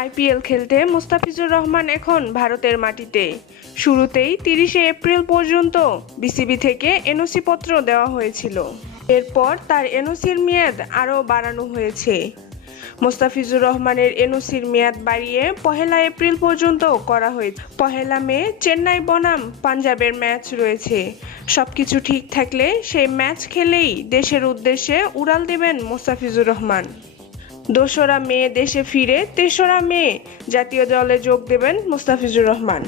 IPL খেলতে মুস্তাফিজুর রহমান এখন ভারতের মাটিতে। শুরুতেই তিরিশে এপ্রিল পর্যন্ত বিসিবি থেকে এনওসি পত্র দেওয়া হয়েছিল। এরপর তার এনওসির মেয়াদ আরও বাড়ানো হয়েছে। মোস্তাফিজুর রহমানের এনওসির মেয়াদ বাড়িয়ে পহেলা এপ্রিল পর্যন্ত করা হয়েছে পহেলা মে চেন্নাই বনাম পাঞ্জাবের ম্যাচ রয়েছে। সবকিছু ঠিক থাকলে সেই ম্যাচ খেলেই দেশের উদ্দেশ্যে উড়াল দেবেন মোস্তাফিজুর রহমান। দোসরা মে দেশে ফিরে তেসরা মে জাতীয় দলে যোগ দেবেন মোস্তাফিজুর রহমান।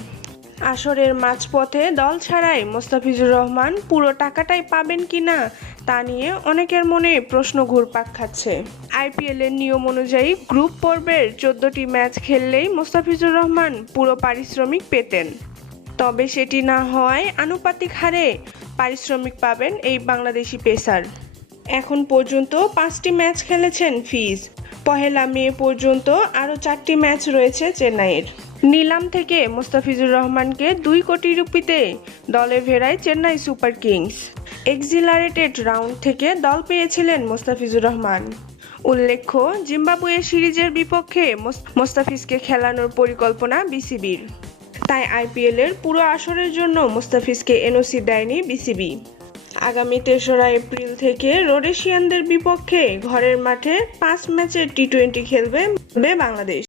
আসরের মাঝপথে দল ছাড়াই মোস্তাফিজুর রহমান পুরো টাকাটাই পাবেন কিনা তা নিয়ে অনেকের মনে প্রশ্ন ঘুরপাক খাচ্ছে। আইপিএল এর নিয়ম অনুযায়ী গ্রুপ পর্বের চোদ্দটি ম্যাচ খেললেই মোস্তাফিজুর রহমান পুরো পারিশ্রমিক পেতেন। তবে সেটি না হওয়ায় আনুপাতিক হারে পারিশ্রমিক পাবেন এই বাংলাদেশি পেসার। এখন পর্যন্ত পাঁচটি ম্যাচ খেলেছেন ফিজ। পহেলা মে পর্যন্ত আরও চারটি ম্যাচ রয়েছে চেন্নাইয়ের। নিলাম থেকে মোস্তাফিজুর রহমানকে দুই কোটি রুপিতে দলে ফেরায় Chennai super kings. Accelerated round থেকে দল পেয়েছিলেন মোস্তাফিজুর রহমান। উল্লেখ্য, জিম্বাবুয়ে সিরিজের বিপক্ষে মোস্তাফিজকে খেলানোর পরিকল্পনা বিসিবির। তাই আইপিএলের পুরো আসরের জন্য মোস্তাফিজকে এনওসি দেয়নি বিসিবি। আগামী তেসরা এপ্রিল থেকে রোডেশিয়ানদের বিপক্ষে ঘরের মাঠে পাঁচ ম্যাচের টি টোয়েন্টি খেলবে বাংলাদেশ।